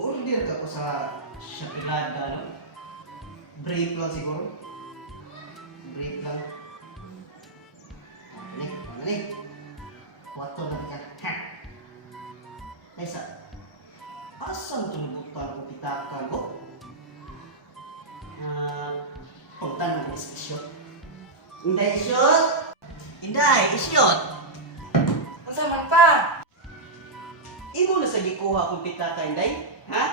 Order ka ko sa Shakilada, no? Brief lang siguro. Brief lang. Ano? Wato lang ka. Ha! Ay sa... Asan ito nabutan ko pitakan ko? Pagtan ng isyot. Inday isyot! Inday isyot! Ang saman pa! Imo na sa gikuha kong pitaka, Inday? Ha?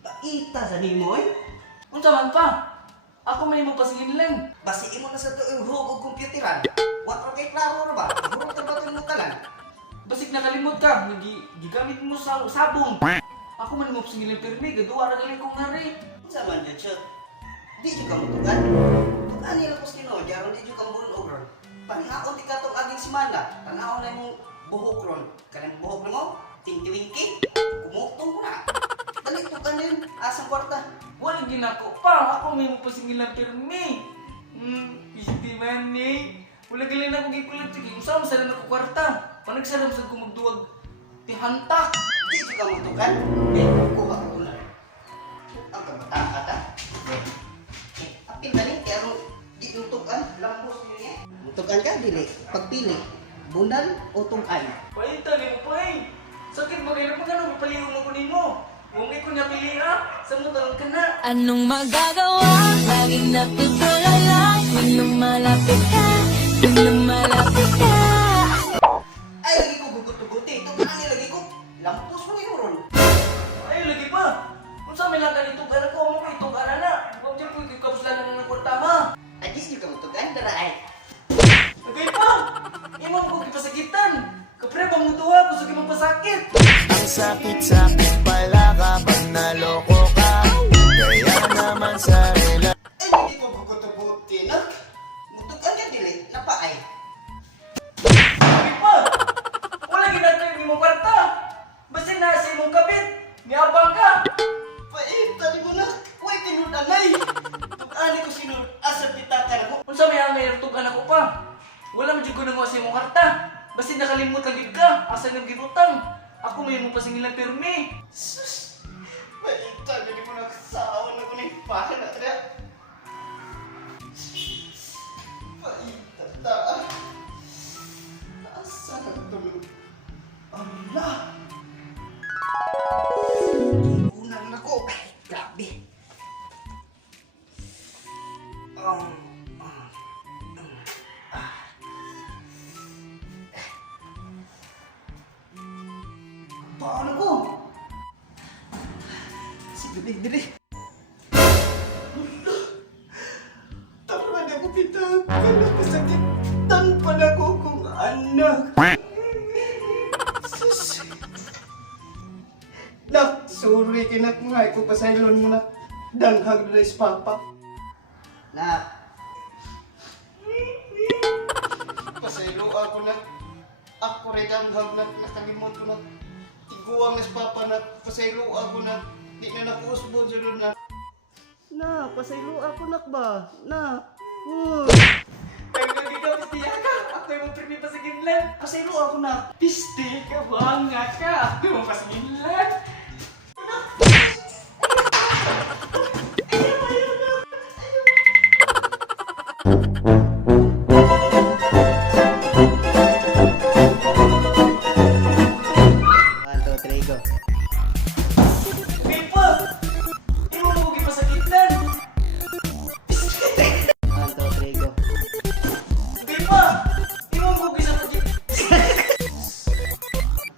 Paita sa nimo eh? Ang saman pa! Ako may mo pasingin lang. Basi imo na sa to yung hurog o kompyuteran. Wala kay klaro na ba? Hurog ka ba itong talan? Basig nakalimot ka, gigamit mo sa sabong. Ako man mo pasingin lang pirmi, gaduwa na galing kong hari. Sa man dyan siya. Di dyan ka mutugan. Tugan nila ko skinodya, aron di dyan ka mburon ogron. Panihaon di ka itong aging simana. Tanaw na yung buhok ron. Kanang buhok na mo, tintiwingki. Kumutong ko na. Dali, tugan na yun. Asang kwarta. Walang ginako pa, ako may mo pasingin lang pirmi. Piti man eh. Wala galing na akong gikulat, sige, kung saan masala na ko kwarta. Panagsalam sa kumagduwag, tihantak. Di dyan ka mutugan. Kuha ka ko na. Ang kabata ka. Apil dali, kaya ron di nutugan. Lambos nyo niya. Mutugan ka, dili. Pagpili. Bunal o tungay. Paita ni mo pa eh. Sakit ba kayo na pagkano, mapalihong mo kunin mo. Mungay ko niya pili sa mo talong ka na. Anong magagawa? Laging napitulala. Kung lumalapit ka, kung lumalapit ka. Ay, lagi ko gugutuguti. Ito ka lagi ko. Lampos mo yung ron. Ay, lagi pa. Kung saan may lang ganito, gara ko, mo ko itong gara na. Huwag dyan po, ikapos lang ng kwarta ma. Ay, di ka mutugan. Dara ay. Lagay pa. Iman ko kipasakitan. Kapre, mamutuwa ko sa kimapasakit. Ang sakit-sakit pala kapag naloko ka. Kaya naman sa rela. Ay, hindi ko gugutuguti na. Mutugan ka dili. Napaay. Lagi pa. Wala ginagawa yung mong kwarta. Basta nasa mong kapit. Niabang ka. Paita di mo na. Uy, tinudanay. Tukani ko sinul. Asal pitakan mo. Kung saan may tugan ako pa. Wala mo dyan ko nang sa mong karta. Basta nakalimot lang gid ka. Asa nang gibutang. Ako may mong pasingin lang pirmi. Sus. Paita, hindi mo nakasawan na ko na yung pana na. Paita, taa. Asa na tulog? Allah! Unang na ko. Ay, grabe. Paano ko? Sige, dili. Tara na ko pitag. Kalas pasakitan pa na ko kung anak. Sus. Nak, sorry kinak mga ko pasaylon mo na. Danghag na is papa. Nak. Pasaylo ako na. Ako rin danghag na nakalimot ko na. Tiguang na is papa na. Pasaylo ako na. Di na nakuusbon sa doon na. Na, pasaylo ako nak ba? Na. Pagka di ka, pistiya ka. Ako yung pirmi pasingin lang. Pasaylo ako na. Pisti ka, banga ka. Ako yung pasingin lang. One, two, three, go. Okay pa. Di mo mo gipasakitan. One, two, three, go. Okay pa. Di mo mo gisapagit.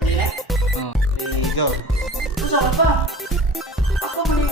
Ready na? Three, go. Kung saan pa? Ako man yung